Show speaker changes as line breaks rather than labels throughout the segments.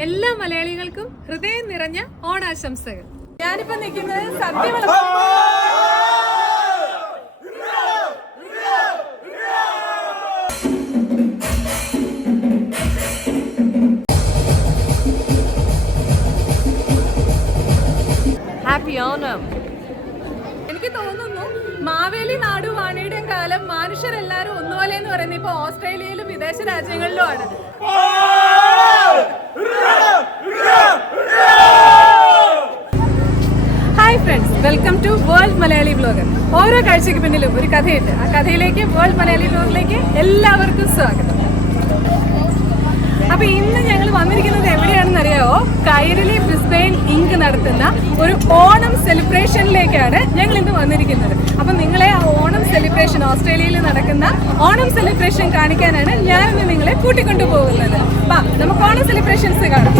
എല്ലാ മലയാളികൾക്കും ഹൃദയം നിറഞ്ഞ ഓണാശംസകൾ. ഞാനിപ്പോ നിൽക്കുന്നത് സദ്യ വിള- ഹാപ്പി ഓണം എനിക്ക് തോന്നുന്നു മാവേലി നാടു കാലം മനുഷ്യരെല്ലാരും ഒന്നുപോലെ എന്ന് പറയുന്നത് ഇപ്പൊ ഓസ്ട്രേലിയയിലും വിദേശ രാജ്യങ്ങളിലും ആണ് hi friends welcome to world Malayali blogger ഓരോ കാഴ്ചയ്ക്ക് പിന്നിലും ഒരു കഥയുണ്ട്. ആ കഥയിലേക്ക് വേൾഡ് മലയാളി ബ്ലോഗിലേക്ക് എല്ലാവർക്കും സ്വാഗതം. അപ്പൊ ഇന്ന് ഞങ്ങൾ വന്നിരിക്കുന്നത് എവിടെയാണെന്ന് അറിയാവോ? കൈരളി ബ്രിസ്ബെയിൻ ഇങ്ക് നടത്തുന്ന ഒരു ഓണം സെലിബ്രേഷനിലേക്കാണ് ഞങ്ങൾ ഇന്ന് വന്നിരിക്കുന്നത്. അപ്പം നിങ്ങളെ ആ ഓണം സെലിബ്രേഷൻ ഓസ്ട്രേലിയയിൽ നടക്കുന്ന ഓണം സെലിബ്രേഷൻ കാണിക്കാനാണ് ഞാൻ ഇന്ന് നിങ്ങളെ കൂട്ടിക്കൊണ്ടു പോകുന്നത് വാ നമുക്ക് ഓണം സെലിബ്രേഷൻസ് കാണാം.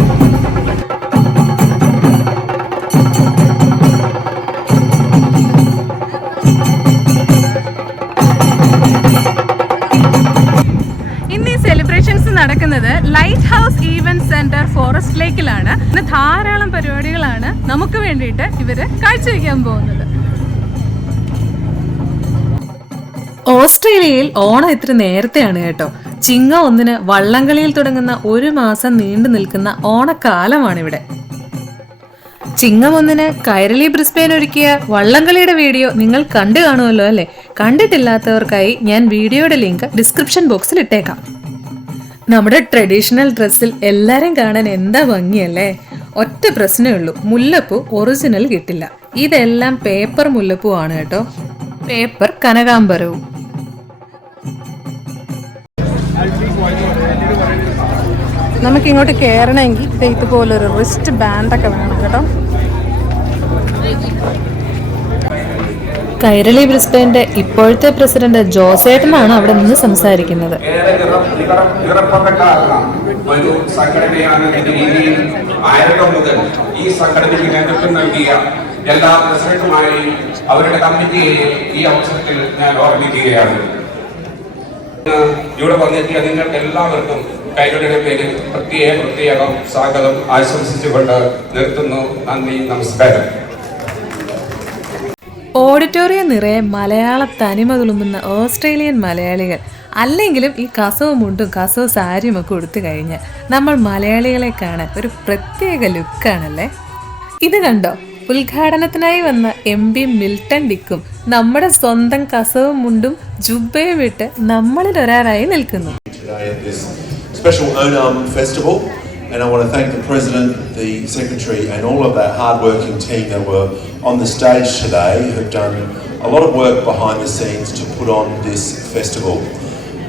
നടക്കുന്നത് ലൈറ്റ് സെന്റർ ഫോറസ്റ്റ് ലേക്കിലാണ് ഇന്ന് ധാരാളം പരിപാടികളാണ് നമുക്ക് വേണ്ടിയിട്ട് ഇവർ കാഴ്ചവെക്കാൻ പോകുന്നത്. ഓസ്ട്രേലിയയിൽ ഓണം ഇത്ര നേരത്തെയാണ് കേട്ടോ. ചിങ്ങ ഒന്നിന് വള്ളംകളിയിൽ തുടങ്ങുന്ന ഒരു മാസം നീണ്ടു നിൽക്കുന്ന ഓണക്കാലമാണിവിടെ. ചിങ്ങം ഒന്നിന് കൈരളി ബ്രിസ്ബെയിൻ ഒരുക്കിയ വള്ളംകളിയുടെ വീഡിയോ നിങ്ങൾ കണ്ടു കാണുമല്ലോ അല്ലേ? കണ്ടിട്ടില്ലാത്തവർക്കായി ഞാൻ വീഡിയോയുടെ ലിങ്ക് ഡിസ്ക്രിപ്ഷൻ ബോക്സിൽ ഇട്ടേക്കാം. നമ്മുടെ ട്രഡീഷണൽ ഡ്രസ്സിൽ എല്ലാരും കാണാൻ എന്താ ഭംഗിയല്ലേ? ഒറ്റ പ്രശ്നമേ ഉള്ളൂ. മുല്ലപ്പൂ ഒറിജിനൽ കിട്ടില്ല. ഇതെല്ലാം പേപ്പർ മുല്ലപ്പൂ ആണ് കേട്ടോ. പേപ്പർ കനകാംബരവും. നമുക്ക് ഇങ്ങോട്ട് കയറണമെങ്കിൽ ഇതുപോലൊരു റിസ്റ്റ് ബാൻഡൊക്കെ വേണം കേട്ടോ. കൈരളി ബ്രിസ്ബെയിന്റെ ഇപ്പോഴത്തെ പ്രസിഡന്റ് ജോസേട്ടനാണ് അവിടെ നിന്ന് സംസാരിക്കുന്നത്.
ഒരു മുതൽ ഈ എല്ലാ പ്രസിഡന്റുമാരെയും അവരുടെ കമ്മിറ്റിയെയും ഈ അവസരത്തിൽ ഞാൻ ഓർമ്മിക്കുകയാണ്. ഇവിടെ വന്നെത്തിയ നിങ്ങൾ എല്ലാവർക്കും കൈകളുടെ പേരിൽ പ്രത്യേക പ്രത്യേകം സ്വാഗതം ആശംസിച്ചുകൊണ്ട് നിർത്തുന്നു. നന്ദി നമസ്കാരം.
ഓഡിറ്റോറിയം നിറയെ മലയാള തനിമ തുളുമ്പുന്ന ഓസ്ട്രേലിയൻ മലയാളികൾ അല്ലെങ്കിലും ഈ കസവ് മുണ്ടും കസവ് സാരിയും ഒക്കെ ഉടുത്തു കഴിഞ്ഞാൽ നമ്മൾ മലയാളികളെ കാണാൻ ഒരു പ്രത്യേക ലുക്കാണല്ലേ? ഇത് കണ്ടോ? ഉദ്ഘാടനത്തിനായി വന്ന എം പി മിൽട്ടൺ ഡിക്കും നമ്മുടെ സ്വന്തം കസവും മുണ്ടും ജുബയും വിട്ട് നമ്മളിൽ ഒരാളായി നിൽക്കുന്നു.
And I want to thank the President, the Secretary, and all of that hard-working team that were on the stage today who've done a lot of work behind the scenes to put on this festival.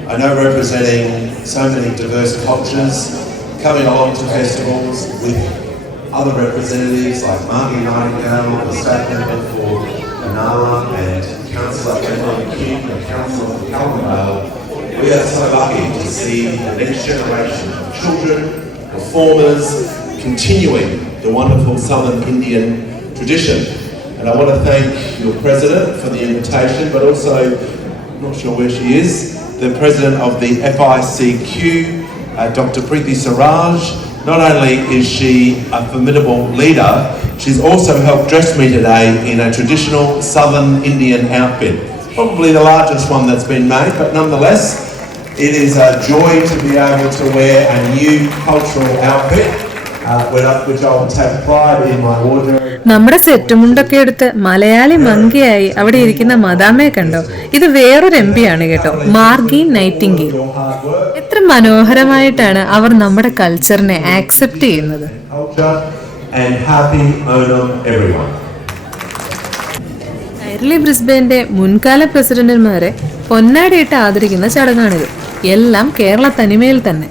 I know representing so many diverse cultures, coming along to festivals with other representatives like Margie Nightingale, the State Member for Anara, and Councillor Emily King, the Councillor Calvin we are so lucky to see the next generation of children, performers, continuing the wonderful Southern Indian tradition. And I want to thank your president for the invitation, but also, I'm not sure where she is, the president of the FICQ, uh, Dr. Preeti Siraj. Not only is she a formidable leader, she's also helped dress me today in a traditional Southern Indian outfit probably the largest one that's been made, but nonetheless, it is a joy to be able to wear a new cultural outfit, നമ്മുടെ wardrobe.
നമ്മുടെ സെറ്റുമുണ്ടൊക്കെ എടുത്ത് മലയാളി മങ്കിയായി അവിടെ ഇരിക്കുന്ന മദാമയെ കണ്ടോ ഇത് വേറൊരു M P ആണ് കേട്ടോ മാർഗി നൈറ്റിംഗേൽ എത്ര മനോഹരമായിട്ടാണ് അവർ നമ്മുടെ കൾച്ചറിനെ ആക്സെപ്റ്റ് ചെയ്യുന്നത്
ബ്രിസ്ബേന്റെ.
കൈരളി ബ്രിസ്ബെയിന്റെ മുൻകാല പ്രസിഡന്റുമാരെ പൊന്നാടിയിട്ട് ആദരിക്കുന്ന ചടങ്ങാണിത്. എല്ലാം കേരള തനിമയിൽ തന്നെ.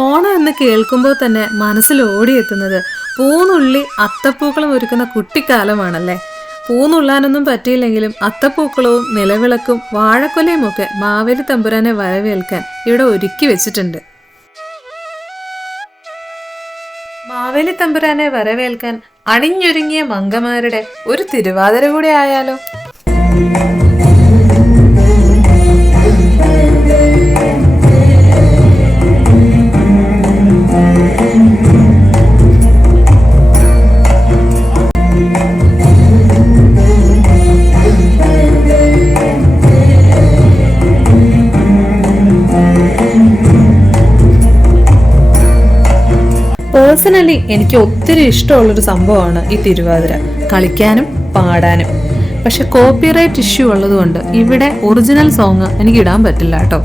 ഓണം എന്ന് കേൾക്കുമ്പോൾ തന്നെ മനസ്സിൽ ഓടിയെത്തുന്നത് പൂന്നുള്ളി അത്തപ്പൂക്കളം ഒരുക്കുന്ന കുട്ടിക്കാലമാണല്ലേ? പൂന്നുള്ളാനൊന്നും പറ്റിയില്ലെങ്കിലും അത്തപ്പൂക്കളവും നിലവിളക്കും വാഴക്കൊലയും ഒക്കെ മാവേലി തമ്പുരാനെ വരവേൽക്കാൻ ഇവിടെ ഒരുക്കി വെച്ചിട്ടുണ്ട്. മാവേലി തമ്പുരാനെ വരവേൽക്കാൻ അണിഞ്ഞൊരുങ്ങിയ മങ്കമാരുടെ ഒരു തിരുവാതിര കൂടെ ആയാലോ? പേഴ്സണലി എനിക്ക് ഒത്തിരി ഇഷ്ടമുള്ളൊരു സംഭവമാണ് ഈ തിരുവാതിര. കളിക്കാനും പാടാനും. പക്ഷെ കോപ്പിറൈറ്റ് ഇഷ്യൂ ഉള്ളതുകൊണ്ട് ഇവിടെ ഒറിജിനൽ സോങ് എനിക്ക് ഇടാൻ പറ്റില്ല കേട്ടോ.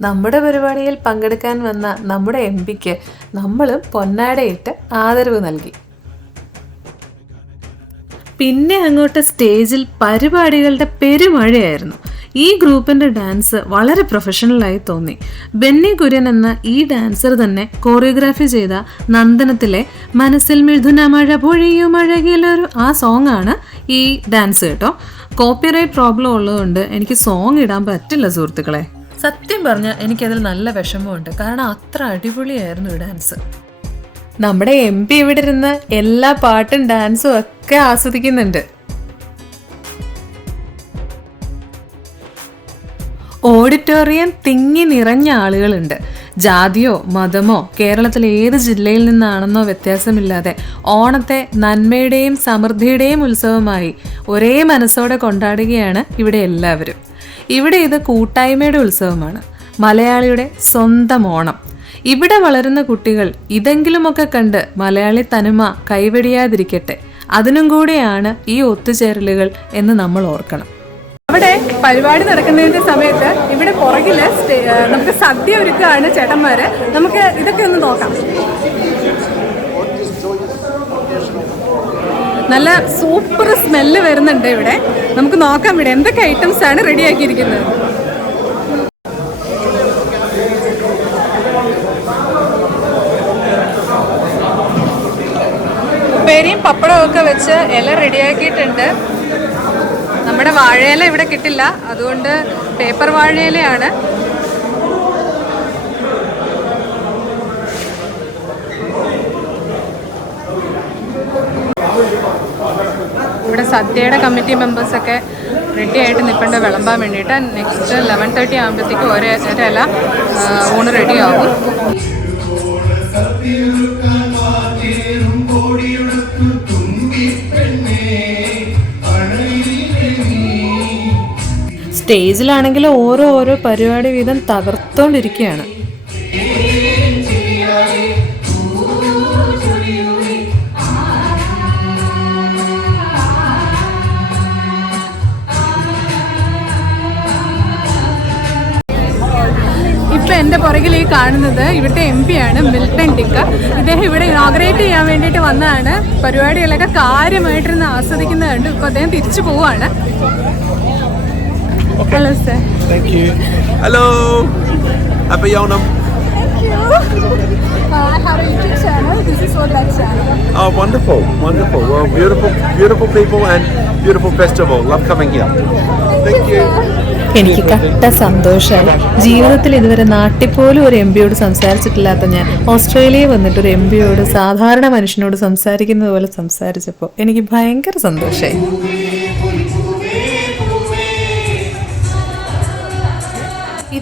നമ്മുടെ പരിപാടിയിൽ പങ്കെടുക്കാൻ വന്ന നമ്മുടെ എം പിക്ക് നമ്മളും പൊന്നാടയിട്ട് ആദരവ് നൽകി. പിന്നെ അങ്ങോട്ട് സ്റ്റേജിൽ പരിപാടികളുടെ പെരുമഴയായിരുന്നു. ഈ ഗ്രൂപ്പിന്റെ ഡാൻസ് വളരെ പ്രൊഫഷണലായി തോന്നി. ബെന്നി കുര്യൻ എന്ന ഈ ഡാൻസർ തന്നെ കോറിയോഗ്രാഫി ചെയ്ത നന്ദനത്തിലെ മനസ്സിൽ മിഥുന മഴ പൊഴിയുമഴകിലൊരു ആ സോങ് ആണ് ഈ ഡാൻസ് കേട്ടോ. കോപ്പിറൈറ്റ് പ്രോബ്ലം ഉള്ളതുകൊണ്ട് എനിക്ക് സോങ് ഇടാൻ പറ്റില്ല സുഹൃത്തുക്കളെ. സത്യം പറഞ്ഞാൽ എനിക്കതിൽ നല്ല വിഷമമുണ്ട്. കാരണം അത്ര അടിപൊളിയായിരുന്നു ഈ ഡാൻസ് നമ്മുടെ എം പി ഇവിടെ ഇരുന്ന് എല്ലാ പാട്ടും ഡാൻസും ഒക്കെ ആസ്വദിക്കുന്നുണ്ട്. ഓഡിറ്റോറിയം തിങ്ങി നിറഞ്ഞ ആളുകളുണ്ട്. ജാതിയോ മതമോ കേരളത്തിലെ ഏത് ജില്ലയിൽ നിന്നാണെന്നോ വ്യത്യാസമില്ലാതെ ഓണത്തെ നന്മയുടെയും സമൃദ്ധിയുടെയും ഉത്സവമായി ഒരേ മനസ്സോടെ കൊണ്ടാടുകയാണ് ഇവിടെ എല്ലാവരും. ഇവിടെ ഇത് കൂട്ടായ്മയുടെ ഉത്സവമാണ്. മലയാളിയുടെ സ്വന്തം ഓണം. ഇവിടെ വളരുന്ന കുട്ടികൾ ഇതെങ്കിലുമൊക്കെ കണ്ട് മലയാളി തനിമ കൈവെടിയാതിരിക്കട്ടെ. അതിനും കൂടിയാണ് ഈ ഒത്തുചേരലുകൾ എന്ന് നമ്മൾ ഓർക്കണം.
അവിടെ പരിപാടി നടക്കുന്നതിന്റെ സമയത്ത് ഇവിടെ പുറകിൽ നമുക്ക് സദ്യ ഒരുക്കുകയാണ് ചേട്ടന്മാര്. നമുക്ക് ഇതൊക്കെ ഒന്ന് നോക്കാം. നല്ല സൂപ്പർ സ്മെല്ല് വരുന്നുണ്ട് ഇവിടെ. നമുക്ക് നോക്കാം ഇവിടെ എന്തൊക്കെ ഐറ്റംസ് ആണ് റെഡിയാക്കിയിരിക്കുന്നത്. ഉപ്പേരിയും പപ്പടവും ഒക്കെ വെച്ച് ഇല റെഡിയാക്കിയിട്ടുണ്ട്. നമ്മുടെ വാഴയില ഇവിടെ കിട്ടില്ല. അതുകൊണ്ട് പേപ്പർ വാഴയിലയാണ്. ഇവിടെ സദ്യയുടെ കമ്മിറ്റി മെമ്പേഴ്സൊക്കെ റെഡി ആയിട്ട് നിൽപ്പുണ്ട് വിളമ്പാൻ വേണ്ടിയിട്ട്. നെക്സ്റ്റ് ലെവൻ തേർട്ടി ആകുമ്പോഴത്തേക്ക് ഒരേ ഇല ഊണ് റെഡി
സ്റ്റേജിലാണെങ്കിൽ ഓരോ ഓരോ പരിപാടി വീതം തകർത്തോണ്ടിരിക്കുകയാണ്
ഇപ്പൊ എന്റെ പുറകിൽ ഈ കാണുന്നത് ഇവിടുത്തെ എം പി ആണ് മിൽട്ടൺ ടിക്ക. ഇദ്ദേഹം ഇവിടെ ഇനോഗ്രേറ്റ് ചെയ്യാൻ വേണ്ടിയിട്ട് വന്നതാണ്. പരിപാടികളൊക്കെ കാര്യമായിട്ടിരുന്ന് ആസ്വദിക്കുന്നത് കണ്ട്. അദ്ദേഹം തിരിച്ചു പോവാണ്. Hello sir.
Thank you. Hello. Happy Yonam.
Thank you. Uh, how are you, sir? This is all that, sir.
Oh, wonderful, wonderful. Well, beautiful, beautiful people and beautiful festival. Love coming here. Thank you.
എനിക്ക് കട്ട സന്തോഷമായി ജീവിതത്തിൽ ഇതുവരെ നാട്ടിൽ പോലും ഒരു M പിയോട് സംസാരിച്ചിട്ടില്ലാത്ത ഞാൻ ഓസ്ട്രേലിയയിൽ വന്നിട്ട് ഒരു എം പിയോട് സാധാരണ മനുഷ്യനോട് സംസാരിക്കുന്നത് പോലെ സംസാരിച്ചപ്പോൾ എനിക്ക് ഭയങ്കര സന്തോഷമായി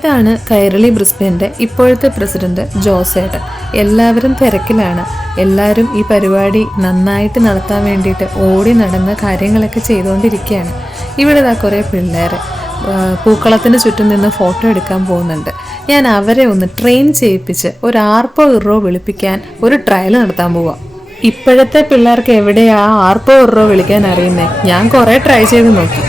ഇതാണ് കൈരളി ബ്രിസ്ബേന്റെ ഇപ്പോഴത്തെ പ്രസിഡന്റ് ജോസേട്ടൻ എല്ലാവരും തിരക്കിലാണ്. എല്ലാവരും ഈ പരിപാടി നന്നായിട്ട് നടത്താൻ വേണ്ടിയിട്ട് ഓടി നടന്ന് കാര്യങ്ങളൊക്കെ ചെയ്തുകൊണ്ടിരിക്കുകയാണ്. ഇവിടെ ഇതാ കുറേ പിള്ളേർ പൂക്കളത്തിന് ചുറ്റും നിന്ന് ഫോട്ടോ എടുക്കാൻ പോകുന്നുണ്ട്. ഞാൻ അവരെ ഒന്ന് ട്രെയിൻ ചെയ്യിപ്പിച്ച് ഒരു ആർപ്പോ ഇറോ വിളിപ്പിക്കാൻ ഒരു ട്രയൽ നടത്താൻ പോവാം. ഇപ്പോഴത്തെ പിള്ളേർക്ക് എവിടെയാ ആർപ്പോ ഇറോ വിളിക്കാൻ അറിയുന്നേ? ഞാൻ കുറേ ട്രൈ ചെയ്ത് നോക്കി.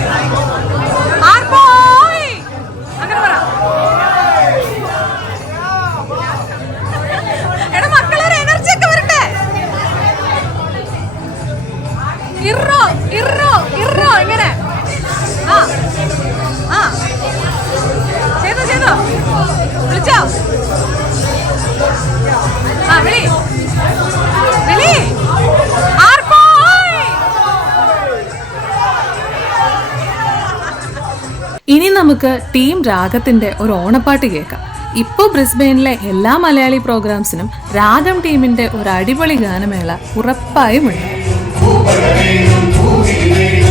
ഇറോ ഇറോ ഇറോ ഇങ്ങനെ. ആ ആ. ചെയ്തോ ചെയ്തോ. വിളിച്ചോ. ആ വിളി. വിളി.
ഇനി നമുക്ക് ടീം രാഗത്തിന്റെ ഒരു ഓണപ്പാട്ട് കേൾക്കാം. ഇപ്പോൾ ബ്രിസ്ബെയിനിലെ എല്ലാ മലയാളി പ്രോഗ്രാംസിനും രാഗം ടീമിന്റെ ഒരു അടിപൊളി ഗാനമേള ഉറപ്പായും ഉണ്ട്
വേണം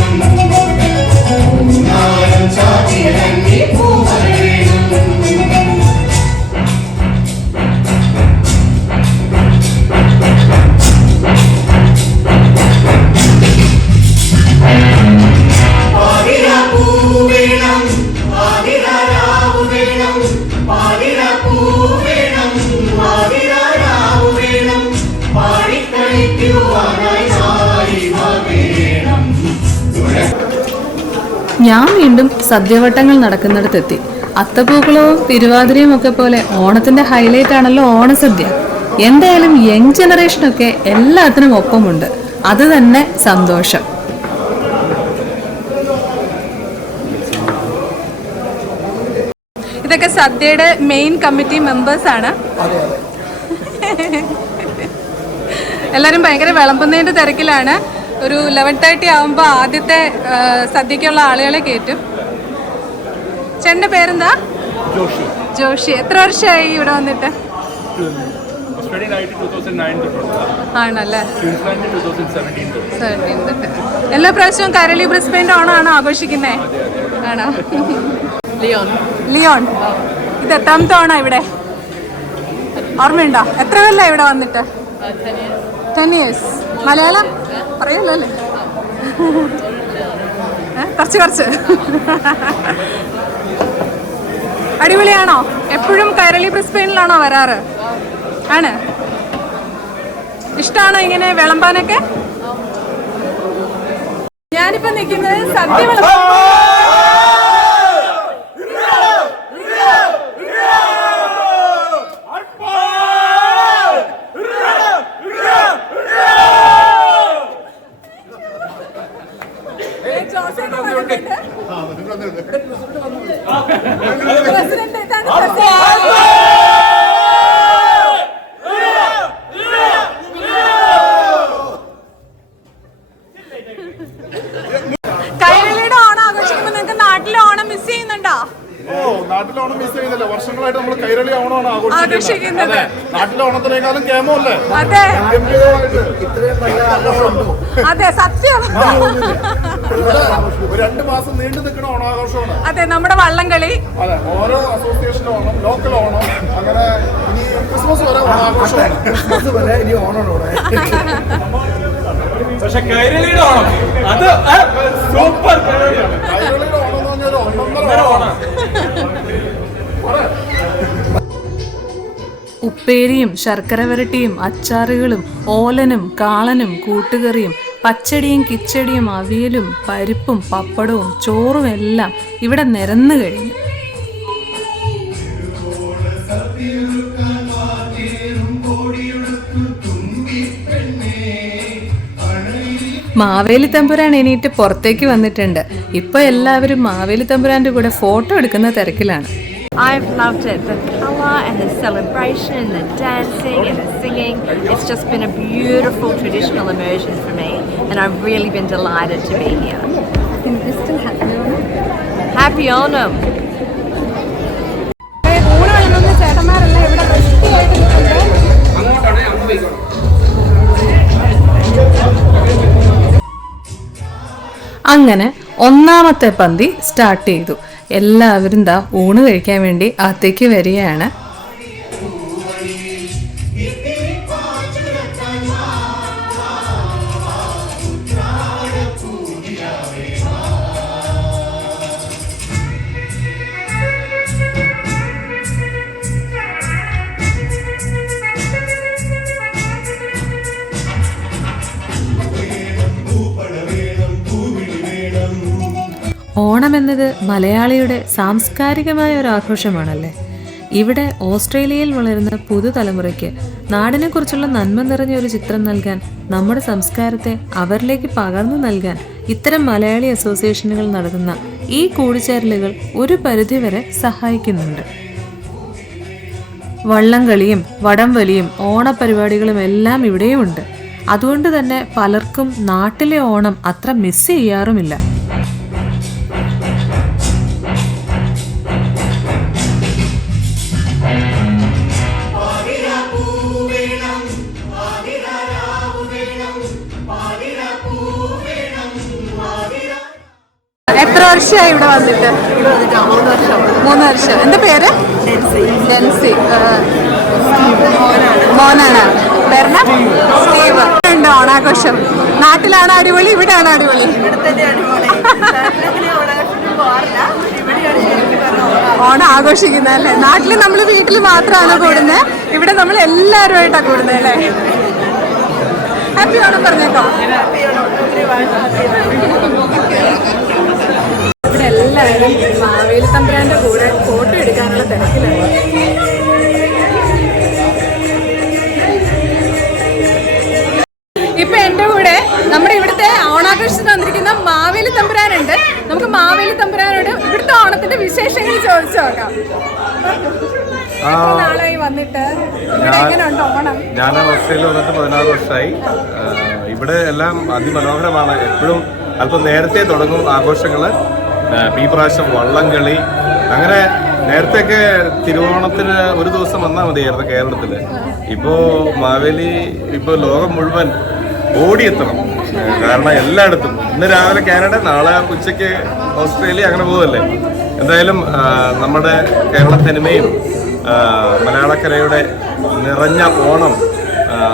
ഞാൻ വീണ്ടും സദ്യവട്ടങ്ങൾ നടക്കുന്നിടത്തെത്തി. അത്തപ്പൂക്കളവും തിരുവാതിരയും ഒക്കെ പോലെ ഓണത്തിന്റെ ഹൈലൈറ്റ് ആണല്ലോ ഓണസദ്യ. എന്തായാലും യങ് ജനറേഷനൊക്കെ എല്ലാത്തിനും ഒപ്പമുണ്ട്. അത് തന്നെ സന്തോഷം.
ഇതൊക്കെ സദ്യയുടെ മെയിൻ കമ്മിറ്റി മെമ്പേഴ്സ് ആണ്. എല്ലാവരും ഭയങ്കര വിളമ്പുന്നതിന്റെ തിരക്കിലാണ്. ഒരു ലെവൻ തേർട്ടി ആകുമ്പോൾ ആദ്യത്തെ സദ്യക്കുള്ള ആളുകളെ കയറ്റും ചേട്ടന്റെ പേരെന്താ?
ജോഷി.
ജോഷി. എത്ര വർഷമായി ഇവിടെ വന്നിട്ട്? ആണല്ലേ? എല്ലാ പ്രാവശ്യവും കരളി ബ്രിസ്ബെയിന്റെ ഓണാണോ ആഘോഷിക്കുന്നേ? ആണോ? ലിയോൺ. ലിയോൺ. ഇത് എത്താമത്തെ ഓണാ ഇവിടെ? ഓർമ്മയുണ്ടോ? എത്ര കൊല്ലം ഇവിടെ വന്നിട്ട്? Ten years Malayalam? പറയല്ലോ അല്ലേ കുറച്ച് കുറച്ച്. അടിപൊളിയാണോ? എപ്പോഴും കൈരളി ബ്രിസ്ബെയിനിലാണോ വരാറ്? ആണ്. ഇഷ്ടമാണോ ഇങ്ങനെ വിളമ്പാനൊക്കെ? ഞാനിപ്പോ നിൽക്കുന്നത് സദ്യ വിളമ്പാൻ ജോസേട്ടൻ വന്നിട്ടുണ്ട്. പ്രസിഡന്റ് ഇതാണ് പ്രസിഡന്റ്. കൈരളിയുടെ ഓണം ആഘോഷിക്കുമ്പോ നിങ്ങൾക്ക് നാട്ടിലെ ഓണം മിസ് ചെയ്യുന്നുണ്ടോ?
ഓ നാട്ടിലെ ഓണം മിസ് ചെയ്യുന്നില്ല. വർഷങ്ങളായിട്ട് നമ്മൾ കൈരളി ഓണമാണ്
ആഘോഷിക്കുന്നത്.
നാട്ടിലെ ഓണത്തിനേക്കാളും കേമല്ലേ
അതെ. അതെ സത്യം.
ഒരു രണ്ട് മാസം നീണ്ടു ഓണാഘോഷമാണ്
അതെ നമ്മുടെ വള്ളംകളി.
അതെ ഓരോ അസോസിയേഷൻ ഓണം ലോക്കൽ ഓണം അങ്ങനെ ഇനി ക്രിസ്മസ് വരെ ഓണാഘോഷമാണ് ക്രിസ്മസ് വരെ ഇനി ഓണമാണ്
പക്ഷെ കൈരളിയുടെ ഓണം. അത് സൂപ്പർ. പരിപാടിയാണ്
കൈരളിയുടെ ഓണം എന്ന് പറഞ്ഞാൽ ഒരു ഒന്നൊന്നര ഓണം.
ഉപ്പേരിയും ശർക്കര വരട്ടിയും അച്ചാറുകളും ഓലനും കാളനും കൂട്ടുകറിയും പച്ചടിയും കിച്ചടിയും അവിയലും പരിപ്പും പപ്പടവും ചോറും എല്ലാം ഇവിടെ നിരന്നു കഴിഞ്ഞു. മാവേലി തമ്പുരാൻ എണീറ്റ് പുറത്തേക്ക് വന്നിട്ടുണ്ട്. ഇപ്പൊ എല്ലാവരും മാവേലി തമ്പുരാന്റെ കൂടെ ഫോട്ടോ എടുക്കുന്ന തിരക്കിലാണ്.
I've loved it. The colour and the celebration and the dancing and the singing. It's just been a beautiful traditional immersion for me, and I've really been delighted to be here. Happy Onam!
ഊണ് വിളമ്പുന്ന ചേട്ടന്മാരെല്ലാം ഇവിടെ വൃത്തിയായിട്ട് നിൽക്കുന്നുണ്ട്
അങ്ങോട്ടാണ് അങ്ങ് പോയിക്കോളൂ
അങ്ങനെ ഒന്നാമത്തെ പന്തി സ്റ്റാർട്ട് ചെയ്തു എല്ലാവരും ദാ ഊണ് കഴിക്കാൻ വേണ്ടി അകത്തേക്ക് വരികയാണ്. ഓണം എന്നത് മലയാളിയുടെ സാംസ്കാരികമായ ഒരു ആഘോഷമാണല്ലേ? ഇവിടെ ഓസ്ട്രേലിയയിൽ വളരുന്ന പുതുതലമുറയ്ക്ക് നാടിനെക്കുറിച്ചുള്ള നന്മ നിറഞ്ഞ ഒരു ചിത്രം നൽകാൻ നമ്മുടെ സംസ്കാരത്തെ അവരിലേക്ക് പകർന്നു നൽകാൻ ഇത്തരം മലയാളി അസോസിയേഷനുകൾ നടത്തുന്ന ഈ കൂടിച്ചേരലുകൾ ഒരു പരിധിവരെ സഹായിക്കുന്നുണ്ട്. വള്ളംകളിയും വടംവലിയും ഓണപരിപാടികളും എല്ലാം ഇവിടെയുമുണ്ട്. അതുകൊണ്ട് തന്നെ പലർക്കും നാട്ടിലെ ഓണം അത്ര മിസ് ചെയ്യാറുമില്ല.
വർഷമായി ഇവിടെ വന്നിട്ട്. മൂന്ന് വർഷം. എന്താ പേര്? ഡെൻസി. മോനാണ്. പേരണ സ്റ്റീവ്. ഉണ്ട് ഓണാഘോഷം. നാട്ടിലാണ് അടിപൊളി? ഇവിടെയാണ് അടിപൊളി? ഓണം ആഘോഷിക്കുന്നത് അല്ലേ? നാട്ടിൽ നമ്മൾ വീട്ടിൽ മാത്രമാണ് കൂടുന്നത് ഇവിടെ നമ്മൾ എല്ലാവരുമായിട്ടാണ് കൂടുന്നത് അല്ലേ? ഹാപ്പി ഓണം പറഞ്ഞേക്കോ. മാവേലി തമ്പുരാന്റെ കൂടെ ഫോട്ടോ എടുക്കാനുള്ള തിരക്കിലാണ്. ഇപ്പൊ എന്റെ കൂടെ നമ്മുടെ ഇവിടുത്തെ ഓണാഘോഷത്തിന് വന്നിരിക്കുന്ന മാവേലി തമ്പുരാനുണ്ട്. നമുക്ക് മാവേലി തമ്പുരാനോട് ഇവിടുത്തെ ഓണത്തിന്റെ വിശേഷങ്ങൾ ചോദിച്ചു നോക്കാം.
ഞാൻ ഓസ്ട്രേലിയ വന്നിട്ട് പതിനാറ് വർഷമായി. ഇവിടെ എല്ലാം അതിമനോഹരമാണ്. എപ്പോഴും അല്പം നേരത്തെ തുടങ്ങും ആഘോഷങ്ങൾ ഈ പ്രാവശ്യം വള്ളംകളി. അങ്ങനെ നേരത്തെയൊക്കെ തിരുവോണത്തിന് ഒരു ദിവസം വന്നാൽ മതിയായിരുന്നു കേരളത്തിൽ ഇപ്പോൾ മാവേലി ഇപ്പോൾ ലോകം മുഴുവൻ ഓടിയെത്തണം. കാരണം എല്ലായിടത്തും. ഇന്ന് രാവിലെ കാനഡ നാളെ ഉച്ചയ്ക്ക് ഓസ്ട്രേലിയ അങ്ങനെ പോകുമല്ലേ എന്തായാലും നമ്മുടെ കേരളത്തനിമയും സിനിമയും മലയാളക്കരയുടെ നിറഞ്ഞ ഓണം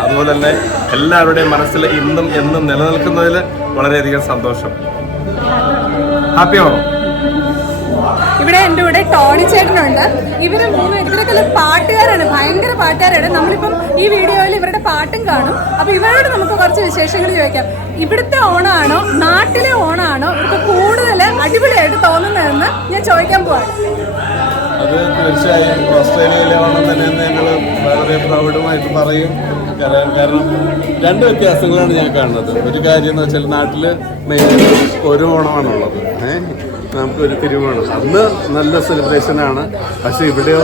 അതുപോലെ തന്നെ എല്ലാവരുടെയും മനസ്സിൽ ഇന്നും എന്നും നിലനിൽക്കുന്നതിൽ വളരെയധികം സന്തോഷം. ഹാപ്പി ഓണം
ഇവിടെ എന്റെ കൂടെ ടോണി ചേട്ടനുണ്ട്. ഇവർ മൂന്ന് ഇവരൊക്കെ പാട്ടുകാരാണ് ഭയങ്കര പാട്ടുകാരാണ്. നമ്മളിപ്പം ഈ വീഡിയോയിൽ ഇവരുടെ പാട്ടും കാണും. അപ്പൊ ഇവരോട് നമുക്ക് കുറച്ച് വിശേഷങ്ങൾ ചോദിക്കാം. ഇവിടുത്തെ ഓണാണോ നാട്ടിലെ ഓണാണോ ഇവർക്ക് കൂടുതൽ അടിപൊളിയായിട്ട് തോന്നുന്നതെന്ന് ഞാൻ ചോദിക്കാൻ പോവാണ്.
അത് തീർച്ചയായും. ഓസ്ട്രേലിയയിലെ ഓണം തന്നെ ഞങ്ങൾ വളരെ പ്രൗഢമായിട്ട് പറയും. കാരണം രണ്ട് വ്യത്യാസങ്ങളാണ് ഞാൻ കാണുന്നത്. ഒരു കാര്യം എന്ന് വെച്ചാൽ നാട്ടിൽ മെയിൻ ഒരു ഓണമാണുള്ളത്. ഏഹ് നമുക്കൊരു തിരുവോണം. അന്ന് നല്ല സെലിബ്രേഷനാണ് പക്ഷേ ഇവിടെയോ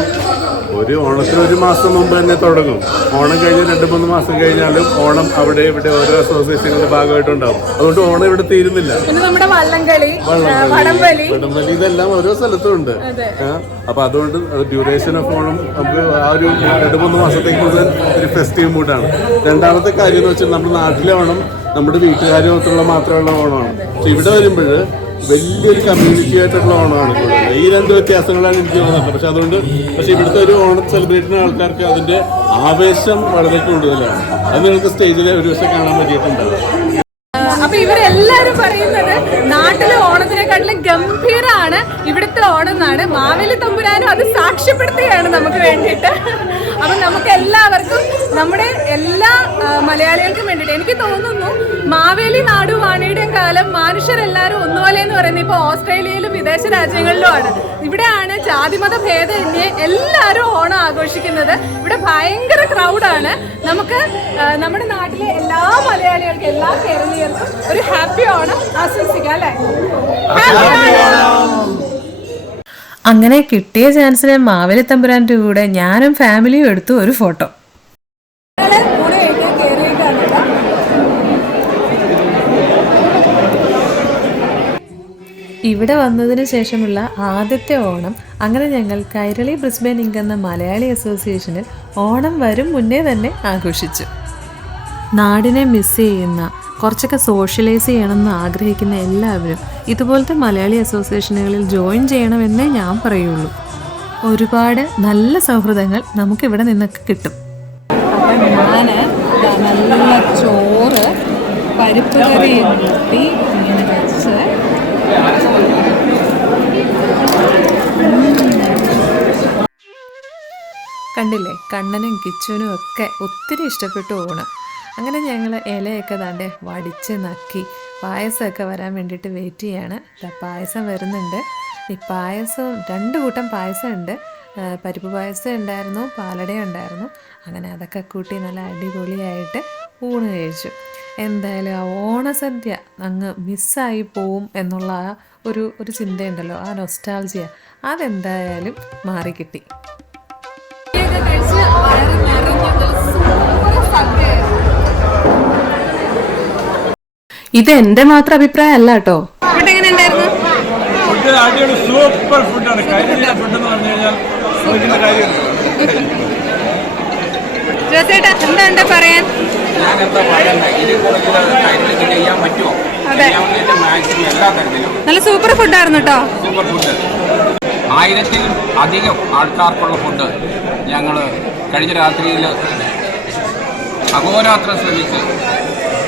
ഒരു ഓണത്തിന് ഒരു മാസം മുമ്പ് തന്നെ തുടങ്ങും. ഓണം കഴിഞ്ഞ് രണ്ട് മൂന്ന് മാസം കഴിഞ്ഞാലും ഓണം അവിടെ ഇവിടെ ഓരോ അസോസിയേഷനുകളുടെ ഭാഗമായിട്ടുണ്ടാവും. അതുകൊണ്ട് ഓണം ഇവിടെ തീരുന്നില്ല.
നമ്മുടെ വള്ളംകളി വടംവലി.
ഇതെല്ലാം ഓരോ സ്ഥലത്തും ഉണ്ട് അപ്പൊ അതുകൊണ്ട് ഡ്യൂറേഷൻ ഓഫ് ഓണം നമുക്ക് ആ ഒരു രണ്ട് മൂന്ന് മാസത്തേക്ക് മുതൽ ഒരു ഫെസ്റ്റീവ് മൂഡാണ് രണ്ടാമത്തെ കാര്യം എന്ന് വെച്ചാൽ നമ്മുടെ നാട്ടിലെ ഓണം നമ്മുടെ വീട്ടുകാരും മാത്രമുള്ള ഓണമാണ്. പക്ഷെ ഇവിടെ വരുമ്പോൾ വലിയൊരു കമ്മ്യൂണിറ്റി ആയിട്ടുള്ള ഓണമാണ് ഈ രണ്ട് വ്യത്യാസങ്ങളാണ് എനിക്ക് തോന്നുന്നത്. പക്ഷെ അതുകൊണ്ട് പക്ഷെ ഇവിടുത്തെ ഒരു ഓണം സെലിബ്രേറ്റ് ആൾക്കാർക്ക് അതിന്റെ ആവേശം വളരെ കൂടുതലാണ്. അത് നിങ്ങൾക്ക് സ്റ്റേജിൽ ഒരു ദിവസം കാണാൻ പറ്റിയിട്ടുണ്ടാവും.
അപ്പൊ ഇവരെല്ലാരും പറയുന്നത് നാട്ടിലെ ഓണത്തിനെക്കാട്ടിലും ഗംഭീരമാണ് ഇവിടുത്തെ ഓണം എന്നാണ് മാവേലി തമ്പുരാനും അത് സാക്ഷ്യപ്പെടുത്തുകയാണ് നമുക്ക് വേണ്ടിയിട്ട്. അപ്പൊ നമുക്ക് എല്ലാവർക്കും നമ്മുടെ എല്ലാ മലയാളികൾക്കും വേണ്ടിയിട്ട് എനിക്ക് തോന്നുന്നു മാവേലി നാടും വാണിയുടെയും കാലം മനുഷ്യരെല്ലാവരും ഒന്നുപോലെ എന്ന് പറയുന്നത് ഇപ്പൊ ഓസ്ട്രേലിയയിലും വിദേശ രാജ്യങ്ങളിലുമാണ്. ഇവിടെയാണ് ജാതിമത ഭേദമന്യേ എല്ലാവരും ഓണം ആഘോഷിക്കുന്നത്. ഇവിടെ ഭയങ്കര ക്രൗഡാണ് നമുക്ക് നമ്മുടെ നാട്ടിലെ എല്ലാ മലയാളികൾക്കും എല്ലാ കേരളീയർക്കും ഒരു ഹാപ്പി ഓണം ആസ്വദിക്കാം അല്ലേ?
അങ്ങനെ കിട്ടിയ ചാൻസിന് മാവേലി തമ്പുരാന്റെ കൂടെ ഞാനും ഫാമിലിയും എടുത്തു ഒരു ഫോട്ടോ
ഞങ്ങൾ ഊണ് കഴിക്കാൻ കയറിയിട്ടാണ് കേട്ടോ.
ഇവിടെ വന്നതിന് ശേഷമുള്ള ആദ്യത്തെ ഓണം അങ്ങനെ ഞങ്ങൾ കൈരളി ബ്രിസ്ബെൻ ഇങ്ക് എന്ന മലയാളി അസോസിയേഷനിൽ ഓണം വരും മുന്നേ തന്നെ ആഘോഷിച്ചു. നാടിനെ മിസ് ചെയ്യുന്ന കുറച്ചൊക്കെ സോഷ്യലൈസ് ചെയ്യണമെന്ന് ആഗ്രഹിക്കുന്ന എല്ലാവരും ഇതുപോലത്തെ മലയാളി അസോസിയേഷനുകളിൽ ജോയിൻ ചെയ്യണമെന്നേ ഞാൻ പറയുള്ളൂ. ഒരുപാട് നല്ല സൗഹൃദങ്ങൾ നമുക്കിവിടെ നിന്നൊക്കെ കിട്ടും.
ഞാൻ നല്ല ചോറ് പരിപ്പ് കറി
കണ്ടില്ലേ? കണ്ണനും കിച്ചുനും ഒക്കെ ഒത്തിരി ഇഷ്ടപ്പെട്ടു ഓണം. അങ്ങനെ ഞങ്ങൾ ഇലയൊക്കെ ദാണ്ടെ വടിച്ച് നക്കി പായസമൊക്കെ വരാൻ വേണ്ടിയിട്ട് വെയിറ്റ് ചെയ്യാണ്. പായസം വരുന്നുണ്ട്. ഈ പായസം രണ്ട് കൂട്ടം പായസം ഉണ്ട്. പരിപ്പ് പായസം ഉണ്ടായിരുന്നു പാലട ഉണ്ടായിരുന്നു. അങ്ങനെ അതൊക്കെ കൂട്ടി നല്ല അടിപൊളിയായിട്ട് ഊണ് കഴിച്ചു. എന്തായാലും ആ ഓണസദ്യ അങ്ങ് മിസ്സായി പോവും എന്നുള്ള ആ ഒരു ഒരു ചിന്തയുണ്ടല്ലോ ആ നൊസ്റ്റാൾജിയ അതെന്തായാലും മാറിക്കിട്ടി. ഇത് എന്റെ മാത്രം അഭിപ്രായം അല്ല കേട്ടോ
ഇവിടെ എങ്ങനെ ഉണ്ടായിരുന്നു
ഫുഡ് അടിപൊളി സൂപ്പർ ഫുഡാണ് ഫുഡ് എന്ന് പറഞ്ഞു കഴിഞ്ഞാൽ
ജോസേട്ടാ എന്താ പറയാൻ? അതെ. നല്ല സൂപ്പർ ഫുഡായിരുന്നു കേട്ടോ
സൂപ്പർ ഫുഡ് ആയിരത്തിൽ അധികം ആൾക്കാർക്കുള്ള ഫുഡ് ഞങ്ങൾ കഴിഞ്ഞ രാത്രിയിൽ അഹോരാത്രം ശ്രമിച്ച്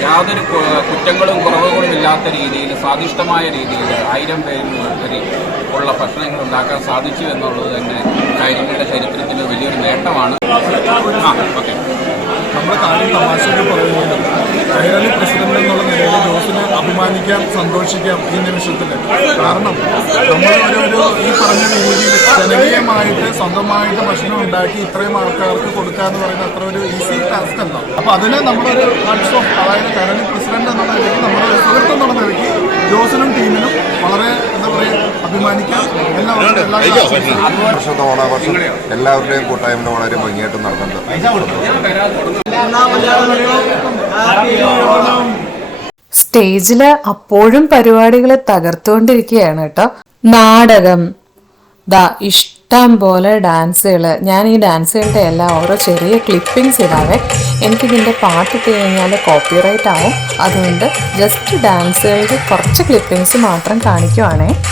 യാതൊരു കുറ്റങ്ങളും കുറവുകളും ഇല്ലാത്ത രീതിയിൽ സ്വാദിഷ്ടമായ രീതിയിൽ ആയിരം പേരിൽ ഉപരി ഉള്ള ഭക്ഷണങ്ങൾ ഉണ്ടാക്കാൻ സാധിച്ചു എന്നുള്ളത് തന്നെ കാര്യങ്ങളുടെ ചരിത്രത്തിൽ വലിയൊരു നേട്ടമാണ്. ആ ഓക്കെ.
നമ്മുടെ കാര്യം തമാശയൊക്കെ പറയുന്നത് കൈരളി പ്രസിഡന്റ് അഭിമാനിക്കും ആഘോഷിക്കാം സന്തോഷിക്കാം ഈ നിമിഷത്തിൽ കാരണം നമ്മൾ ഒരു ഒരു ഈ പറഞ്ഞ രീതിയിൽ ജനകീയമായിട്ട് സ്വന്തമായിട്ട് ഭക്ഷണം ഉണ്ടാക്കി ഇത്രയും ആൾക്കാർക്ക് കൊടുക്കുക എന്ന് പറയുന്നത് അത്ര ഒരു ഈസി ടാസ്ക് അല്ല. അപ്പൊ അതിന് നമ്മളൊരു ഹൺസ് ഓഫ് അതായത് കരണി പ്രസിഡന്റ് എന്നുള്ള നിലയ്ക്ക് നമ്മുടെ ഒരു സുഹൃത്ത് എന്നുള്ള നിലയ്ക്ക് ജോസിനും ടീമിനും വളരെ എന്താ പറയുക അഭിമാനിക്കാം എല്ലാവർക്കും എല്ലാ
വർഷത്തെ ഓണാഘോഷം എല്ലാവരുടെയും കൂട്ടായ്മ വളരെ ഭംഗിയായിട്ട് നടന്നുണ്ട്
സ്റ്റേജിൽ അപ്പോഴും പരിപാടികളെ തകർത്തുകൊണ്ടിരിക്കുകയാണ് കേട്ടോ. നാടകം. ദാ ഇഷ്ടം പോലെ ഡാൻസുകൾ ഞാൻ ഈ ഡാൻസുകളുടെ എല്ലാം ഓരോ ചെറിയ ക്ലിപ്പിങ്സ് ഇടാവേ. എനിക്കിതിന്റെ പാട്ടിട്ട് കഴിഞ്ഞാൽ കോപ്പിറൈറ്റ് ആവും. അതുകൊണ്ട് ജസ്റ്റ് ഡാൻസുകളുടെ കുറച്ച് ക്ലിപ്പിങ്സ് മാത്രം കാണിക്കുവാണേ.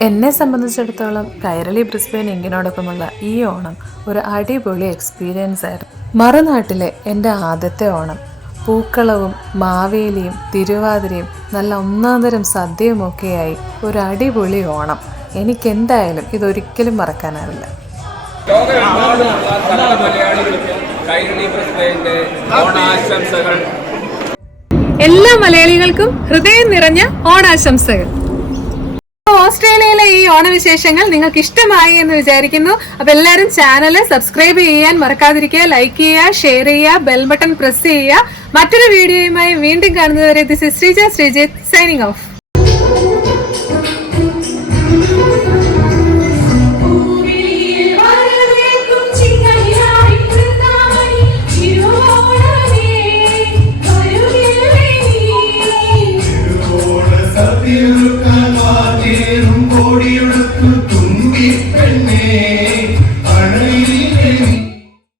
എന്നെ സംബന്ധിച്ചിടത്തോളം കൈരളി ബ്രിസ്ബെയിൻ ഇങ്കിനോടൊപ്പമുള്ള ഈ ഓണം ഒരു അടിപൊളി എക്സ്പീരിയൻസ് ആയിരുന്നു. മറുനാട്ടിലെ എന്റെ ആദ്യത്തെ ഓണം. പൂക്കളവും മാവേലിയും തിരുവാതിരയും നല്ല ഒന്നാന്തരം സദ്യയുമൊക്കെയായി ഒരു അടിപൊളി ഓണം. എനിക്കെന്തായാലും ഇതൊരിക്കലും മറക്കാനാവില്ല.
എല്ലാ മലയാളികൾക്കും ഹൃദയം നിറഞ്ഞ ഓണാശംസകൾ. ഓസ്ട്രേലിയയിലെ ഈ ഓണവിശേഷങ്ങൾ നിങ്ങൾക്ക് ഇഷ്ടമായി എന്ന് വിചാരിക്കുന്നു. അപ്പൊ എല്ലാവരും ചാനൽ സബ്സ്ക്രൈബ് ചെയ്യാൻ മറക്കാതിരിക്കുക ലൈക്ക് ചെയ്യുക ഷെയർ ചെയ്യുക ബെൽ ബട്ടൺ പ്രസ് ചെയ്യുക. മറ്റൊരു വീഡിയോയുമായി വീണ്ടും കാണുന്നതുവരെ this is Sreeja Sreejith
signing off